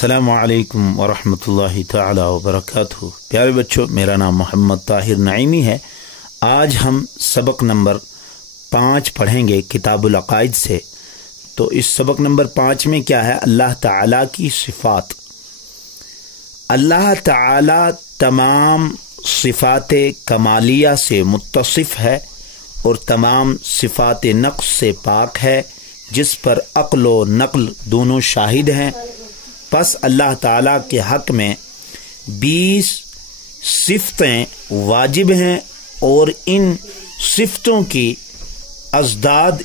अस्सलामु अलैकुम वरहमतुल्लाहि ताला वबरकातुहू। प्यारे बच्चों, मेरा नाम मोहम्मद ताहिर नईमी है। आज हम सबक नंबर 5 पढ़ेंगे किताबुल अकाइद से। तो इस सबक नंबर 5 में क्या है? अल्लाह ताला की सिफ़ात। अल्लाह ताला तमाम सिफ़ात कमालिया से मुत्तसिफ़ है और तमाम सिफ़ात नक़्स से पाक है, जिस पर अक़्ल व नक़्ल दोनों शाहिद हैं। बस अल्लाह ताला के हक़ में 20 सिफ़तें वाजिब हैं और इन सिफ़तों की अज़दाद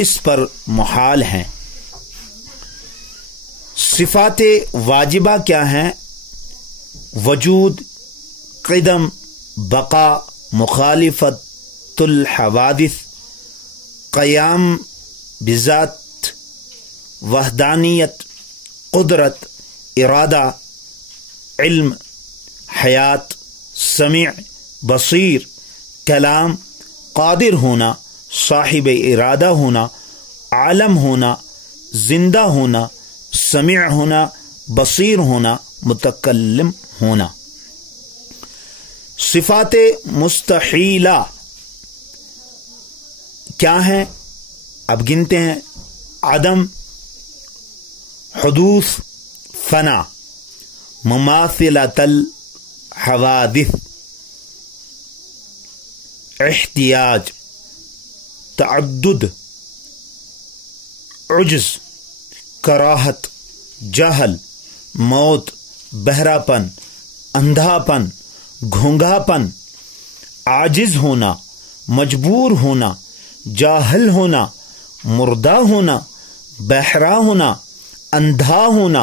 इस पर मुहाल हैं। सिफ़ात वाजिबा क्या हैं? वजूद, क़िदम, बक़ा, मुखालिफ़तुल हवादिस, क़याम बिज़ात, वहदानियत, कुदरत, इरादा, इल्म, हयात, समीअ, बसीर, कलाम, कादिर होना, साहिब इरादा होना, आलम होना, जिंदा होना, समीअ होना, बसीर होना, मुतकल्लिम होना। सिफ़ात मुस्तहीला क्या हैं? अब गिनते हैं। अदम, हुदूस, फना, मुमासिलतल हवादिस, इह्तियाज, तअद्दुद, उज्ज़, कराहत, जहल, मौत, बहरापन, अंधापन, घूंघापन, आजिज होना, मजबूर होना, जाहिल होना, मुर्दा होना, बहरा होना, अंधा होना,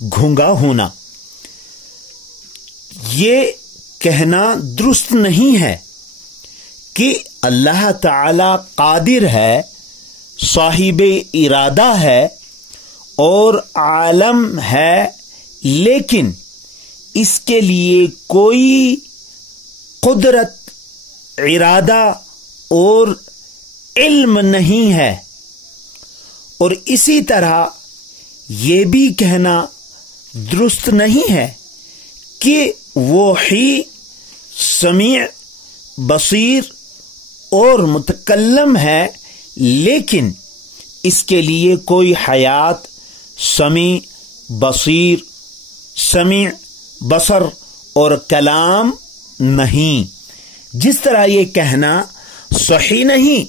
घूंगा होना। ये कहना दुरुस्त नहीं है कि अल्लाह ताला कादिर है, साहिब इरादा है और आलम है, लेकिन इसके लिए कोई कुदरत, इरादा और इल्म नहीं है। और इसी तरह ये भी कहना दुरुस्त नहीं है कि वो ही समीअ, बसीर और मुतकल्लम है, लेकिन इसके लिए कोई हयात, समी, बसीर, समीअ, बसर और कलाम नहीं। जिस तरह ये कहना सही नहीं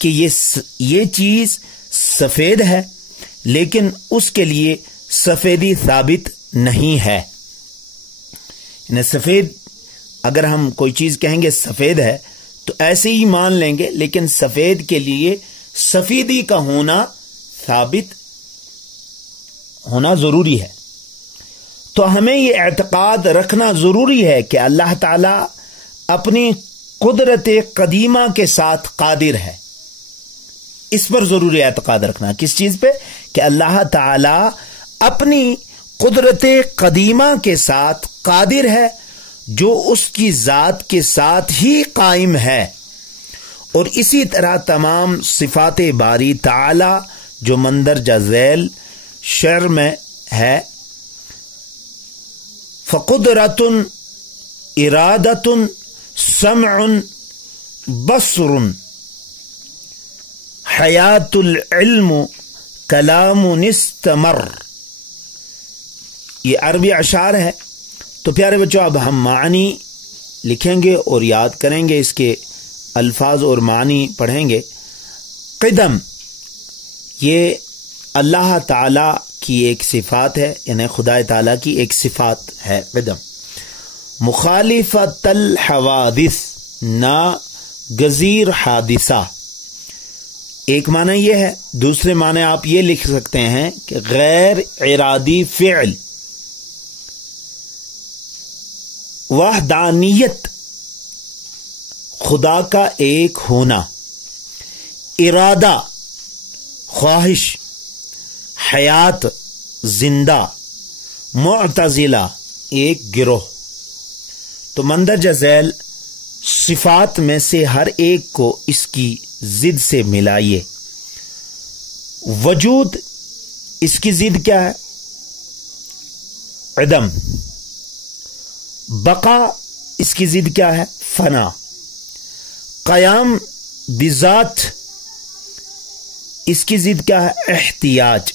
कि ये चीज सफेद है, लेकिन उसके लिए सफेदी साबित नहीं है। सफेद, अगर हम कोई चीज कहेंगे सफेद है तो ऐसे ही मान लेंगे, लेकिन सफेद के लिए सफेदी का होना साबित होना जरूरी है। तो हमें ये एतकाद रखना जरूरी है कि अल्लाह ताला अपनी कुदरत कदीमा के साथ कादिर है। इस पर जरूरी एतकाद रखना। किस चीज पे? कि अल्लाह ताला अपनी कुदरत कदीमा के साथ कादिर है, जो उसकी जात के साथ ही कायम है। और इसी तरह तमाम सिफात बारी ताला जो मंदरजा झैल शेर में है, फ़कुदरतुन, इरादतुन, समउन, बसरुन, हयातुल इल्म, कलामुन इस्तमर। ये अरबी अशार है। तो प्यारे बच्चों, अब हम मानी लिखेंगे और याद करेंगे, इसके अल्फाज और मानी पढ़ेंगे। क़िदम, ये अल्लाह ताला की एक सिफात है, यानी खुदा ताला की एक सिफात है क़िदम। मुखालिफतल हवादिस, ना गजीर हादिसा, एक माना ये है। दूसरे माने आप ये लिख सकते हैं कि गैर इरादी फ़िअल। वहदानियत, खुदा का एक होना। इरादा, ख्वाहिश। हयात, जिंदा। मुअतजिला, एक गिरोह। तो मंदरजा झैल सिफात में से हर एक को इसकी जिद से मिलाइए। वजूद, इसकी जिद क्या है? عدم. بقا اس کی ضد کیا ہے؟ فنا. قیام بذات اس کی ضد کیا ہے؟ احتیاج.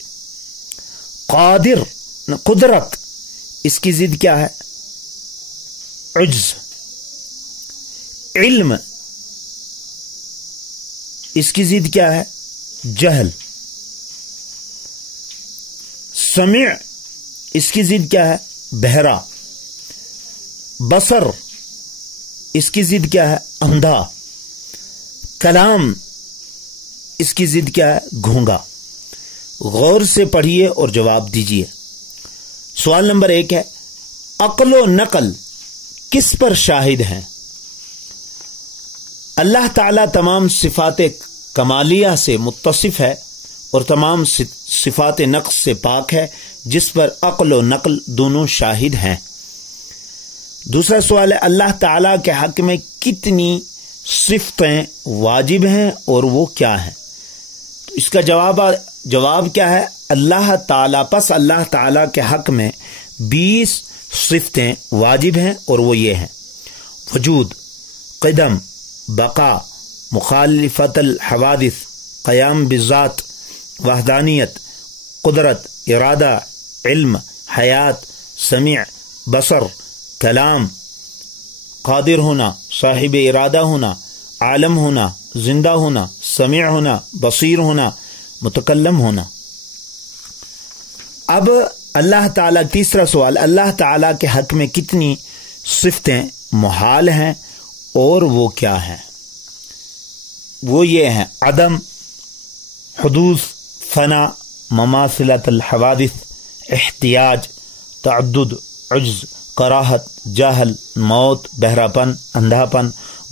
قادر قدرت اس کی ضد کیا ہے؟ عجز. علم اس کی ضد کیا ہے؟ جہل. سمع اس کی ضد کیا ہے؟ بہرا. بصر اس کی ضد کیا ہے؟ اندھا. کلام اس کی ضد کیا ہے؟ گونگا. غور سے پڑھیے اور جواب دیجیے. سوال نمبر 1 ہے، عقل و نقل کس پر شاہد ہیں؟ اللہ تعالی تمام صفات کمالیہ سے متصف ہے اور تمام صفات نقص سے پاک ہے، جس پر عقل و نقل دونوں شاہد ہیں. دوسرا سوال ہے، اللہ تعالی کے حق میں کتنی صفتیں واجب ہیں اور وہ کیا ہیں؟ تو اس کا جواب کیا ہے؟ اللہ تعالی پس اللہ تعالی کے حق میں 20 صفتیں واجب ہیں اور وہ یہ ہیں: وجود، قدم، بقا، مخالفت الحوادث، قیام بالذات، وحدانیت، قدرت، ارادہ، علم، حیات، سمیع، بصر، کلام، قادر ہونا، صاحب ارادہ ہونا، عالم ہونا، زندہ ہونا، سمیع ہونا، بصیر ہونا، متکلم ہونا. اب اللہ تعالیٰ، تیسرا سوال، اللہ تعالیٰ کے حق میں کتنی صفتیں محال ہیں اور وہ کیا ہیں؟ وہ یہ ہیں: عدم، حدوث، فنا، مماثلت الحوادث، احتیاج، تعدد، عجز، کراہت، جہل، موت، بہراپن، اندھاپن،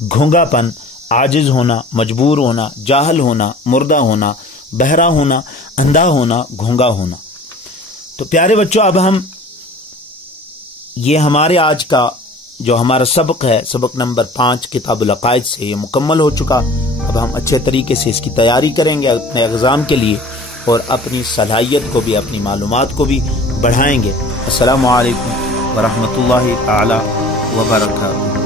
گھونگاپن، عاجز ہونا، مجبور ہونا، جاہل ہونا، مردہ ہونا، بہرا ہونا، اندھا ہونا، گھونگا ہونا. تو پیارے بچوں، اب ہم یہ ہمارے آج کا جو ہمارا سبق ہے، سبق نمبر 5 کتاب العقائد سے یہ مکمل ہو چکا. اب ہم اچھے طریقے سے اس کی تیاری کریں گے اپنے ایگزام کے لیے اور اپنی صلاحیت کو بھی، اپنی معلومات کو بھی بڑھائیں گے. السلام علیکم ورحمۃ اللہ تعالی وبرکاتہ.